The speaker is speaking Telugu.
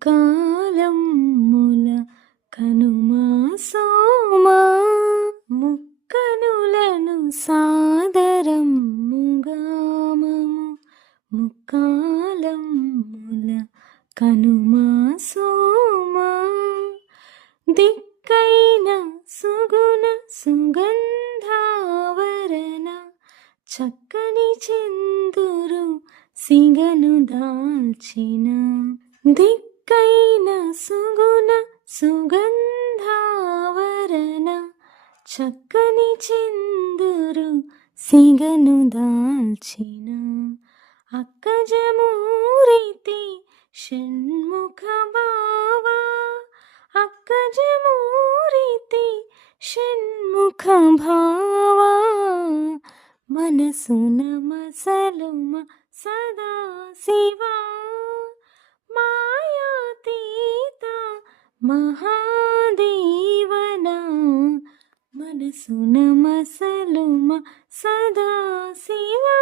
ముక్కాలమ్ముల కనుమా సోమా ముక్కనులను సాదరమ్ముగామము ముక్కాలమ్ముల కనుమా సోమా దిక్కైన సుగుణ సుగంధావరణ చక్కని చందురు సిగను దాల్చిన దిక్కైన సుగుణ సుగంధావరణ చక్కని చందురు సిగను దాల్చిన అక్కజమూరితి షణ్ముఖ భావా అక్కజమూరితి షణ్ముఖ భావా మనసున మసలుమ సదా శివా మాయాతీత మహాదేవనా మనసున మసలుమ సదా శివా.